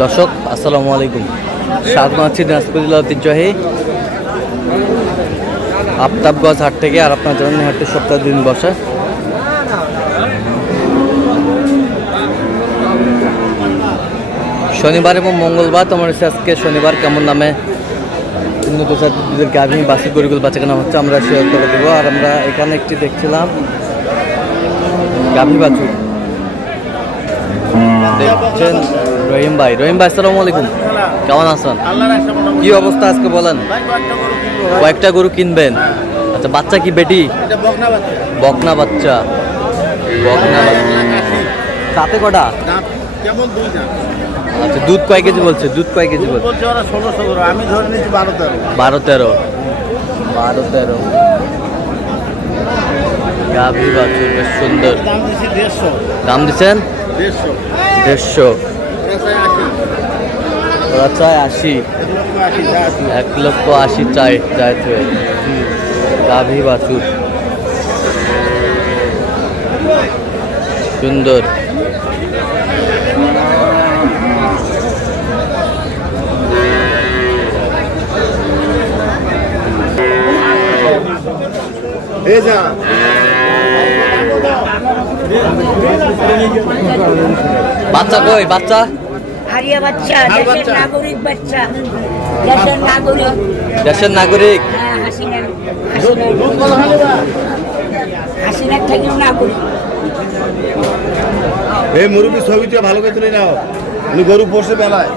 দর্শক আসসালামু আলাইকুম, স্বাগত আছি দিনাজপুর জেলা ঐতিহ্যবাহী আফতাবগঞ্জ হাট থেকে। আর আপনার জন্য হাটটি সপ্তাহে 2 দিন বসে। শনিবার এবং মঙ্গলবার তোমার হচ্ছে আজকে শনিবার কেমন নামে উন্নত জাতের গাভী বাছুর গরুগুলো বাচ্চা কেনা হচ্ছে আমরা শেয়ার করে দেবো। আর আমরা এখানে একটি দেখছিলাম গাভী বাছুর দেখছেন। রহিম ভাই আসসালামু আলাইকুম, কেমন আছেন? কি অবস্থা আজকে বলেন? কয়েকটা গরু কিনবেন? আচ্ছা, বাচ্চা কি বেটি? বকনা বাচ্চা। তাতে কটা? আচ্ছা, দুধ কয় কেজি বলছে? আমি ধরে নিচ্ছি 12-13 গাভী বাছুর বেশ সুন্দর। দাম দিচ্ছেন 150। ওরা চায় 80, 1,80,000 চাই যাইতে। গাভী বাছুর সুন্দর। বাচ্চা কই? বাচ্চা আরিয়া বাচ্চা, দেশের নাগরিক বাচ্চা, দেশের নাগরিক। হাসিনার থেকেও নাগরিক। এই মুরব্বী ছবিটা ভালো করে তুলে নাও। উনি গরু পোষে বেলায়।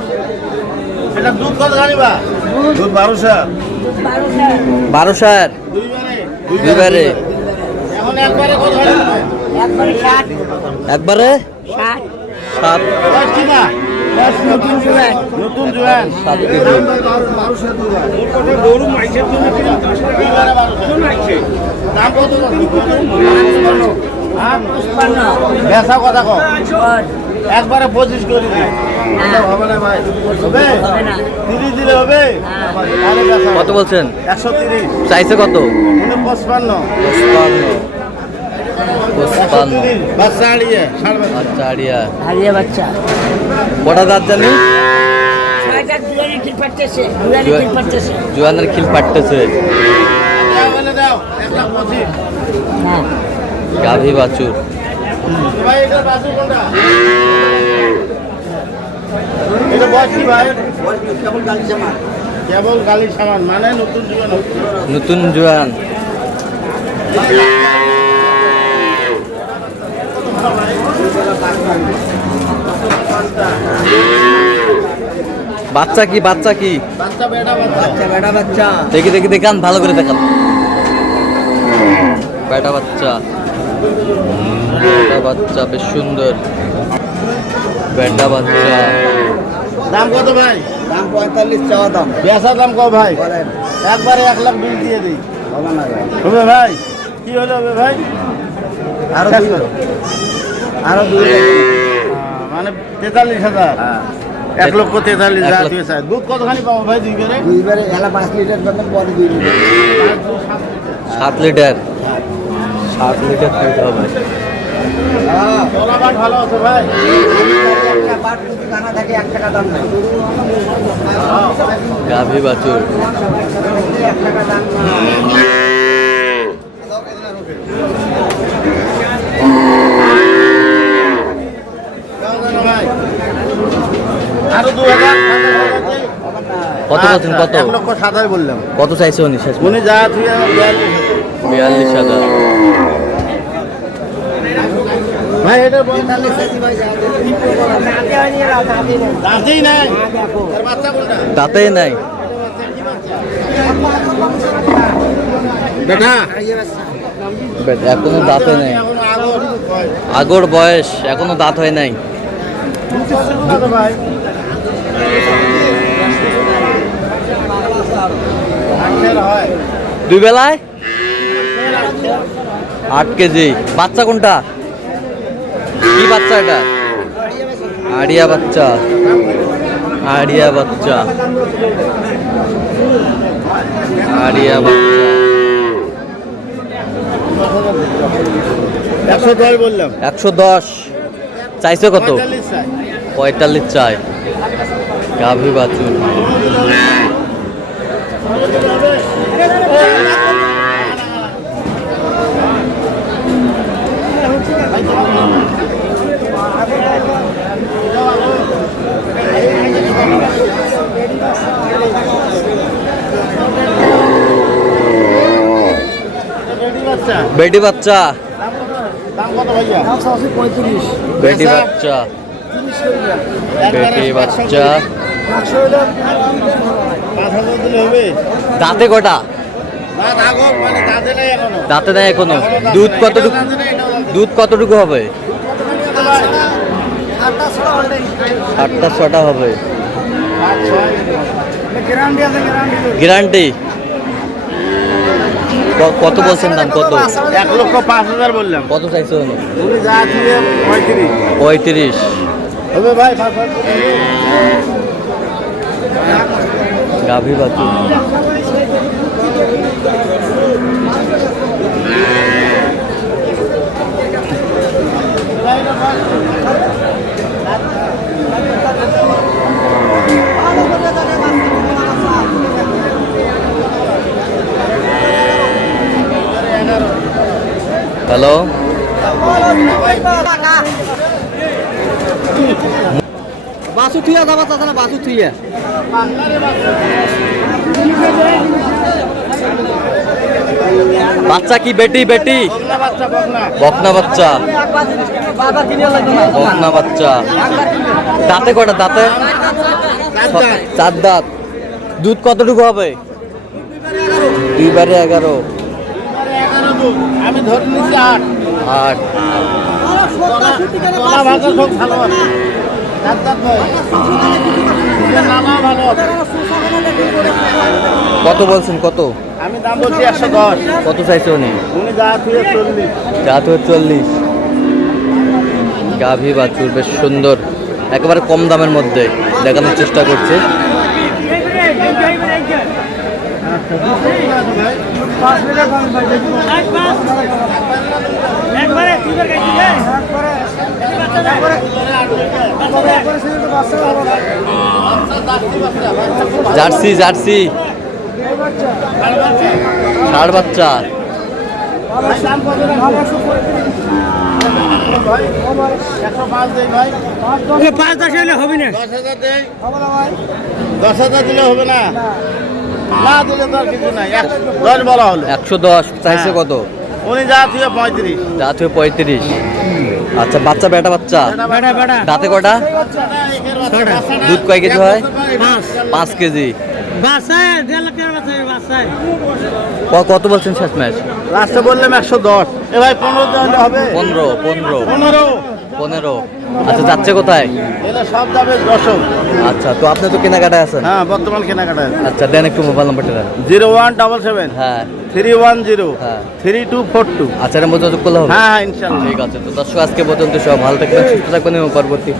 এটা দুধ কত গাড়িবা? দুধ 12,000। 12,000 দুইবারে। এখন একবারে কত গাড়িবা? একবারে 60। একবারে 60। 7। কিনা নতুন জোয়ান। নতুন জোয়ান 7 কেজি। 12,000 দুধ। গরু মাইসের জন্য কিনা 12,000 দাম কত? বেচা কথা কো একবারে 25 করে দিই। হবে না ভাই? হবে 30 দিলে হবে। কত বলছেন? 130 চাইছে কত? 55। 55 বাচ্চা আড়িয়ে আচ্ছা, আরিয়া বাচ্চা। কটা দাঁত জানি? 6টা দুলানি ঠিক পারতেছে। জোয়ানের খিল পাটতেছে। দাও 1,25,000। হ্যাঁ, গাভী বাছুর ভাই এটা বাছুর কোনটা? এটা বয়স কি ভাই? কেবল গালি সামান মানে নতুন জোয়ান। বাচ্চা কি? বাচ্চা বেটা বাচ্চা। দেখি দেখান, ভালো করে দেখান। বেটা বাচ্চা বেশ সুন্দর। বেটা বাচ্চা। দাম কত ভাই? দাম 45 চাওয়া দাম। বেচা দাম কত ভাই? একবারে 1,20,000 দিয়ে দিই। হবে না ভাই? হবে ভাই? কি হলো হবে ভাই? আরো 2 মানে 43,000। 1,43,000 দিয়ে চাই। দুধ কতখানি পাবো ভাই? দুইবারে এলা 5 লিটার পাবেন, পরে 2 লিটার। 7 লিটার। 7 লিটার খাইতে হবে। তলাবাট ভালো আছে ভাই? একটা বাট যদি দানা থাকে 1 টাকা দাম নাই। গাভী বাছুর 1 টাকা দাম নাই। আরো 2,000। কত বলছেন? কত? 1,07,000 বললাম। কত চাইছে উনি? শেষ উনি যা তুই 42,000। ভাই এটা 45 চাইছি ভাই, যা দাঁতেই নাই। আর বাচ্চা কোনটা? দাঁতেই নাই। বেটা এখনো দাঁত হয় নাই। এখনো আগর আগর বয়স, এখনো দাঁত হয় নাই। ভাই 2 বেলায় 8 কেজি। বাচ্চা কোনটা? কি বাচ্চা এটা? আড়িয়া বাচ্চা। 110 বললাম। 110 চাইছে কত? 45 চাই। গাভী বাছুর। বেটি বাচ্চা। দাম কত ভাইয়া? বেটি বাচ্চা। বেটি বাচ্চা। 5,000 দিলে হবে? দাঁতে কটা? দাঁত আগর মানে দাঁতে নাই এখনো। দাঁতে নেই এখনো। দুধ কতটুকু? দাঁতে নাই, এটাও দাঁতে দুধ কতটুকু হবে? নাই। 8টা 6টা হবে। 8-6 গ্যারান্টি। কত বলছেন দাম? কত? 1,05,000 বললাম। কত চাইছো? উনি যা দিয়ে 35 35। হবে ভাই। 5,000 গাভী বাছুর। হ্যালো, বাসু থুইয়া যাবা চাচা না? বাসু থুইয়া বাচ্চা কি বেটি? বেটি বকনা বাচ্চা। বকনা বাচ্চা। দাঁতে কটা? দাঁতে 4 দাঁত। দুধ কতটুকু হবে? 2/11। আমি ধরে নিচ্ছি 8 8। ভাগের সব ভালো আছে। দাঁত নয়। নামা ভালো আছে। কত বলছেন? কত? আমি দাম বলছি 110। কত চাইছে উনি? উনি যা তুই 40। যা তো 40। গাভী বাছুর বেশ সুন্দর, একেবারে কম দামের মধ্যে দেখানোর চেষ্টা করছে। জার্সি জার্সি ষাড় বাচ্চা। হবে না। 10,000 দিলে হবে না। না দিলে তো আর কিছু নাই। 10 বলা হলো। 110 চাইছে। কত? উনি যা তুই 35। যা তুই 35। আচ্ছা, বাচ্চা বেটা বাচ্চা। দাঁতে কটা? দুধ কয় কেজি হয়? 5 কেজি। কত বলছেন শেষ ম্যাচ? লাস্টে বললাম 110। এ ভাই 15 দিলে হবে। 15। আচ্ছা, যাচ্ছে কোথায়? এটা সব যাবে 10। আচ্ছা, তো আপনি তো কেনাকাটায় আছেন। হ্যাঁ, বর্তমান কেনাকাটা। আচ্ছা, দেন একটু মোবাইল নাম্বারটা দেন। 0177 হ্যাঁ 310 হ্যাঁ। 3242। আচ্ছা, এর মধ্যে যোগ করলে হবে? হ্যাঁ, ইনশাআল্লাহ। ঠিক আছে। তো দর্শক, আজকে পর্যন্ত সব ভালো থাকবেন, সুস্থ থাকবেন এবং পরবর্তী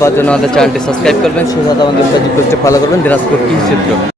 পাওয়ার জন্য আমাদের চ্যানেলটি সাবস্ক্রাইব করবেন। সেই সাথে আমাদের ফেসবুক পেজটি ফলো করবেন, দিনাজপুর কৃষি চিত্র।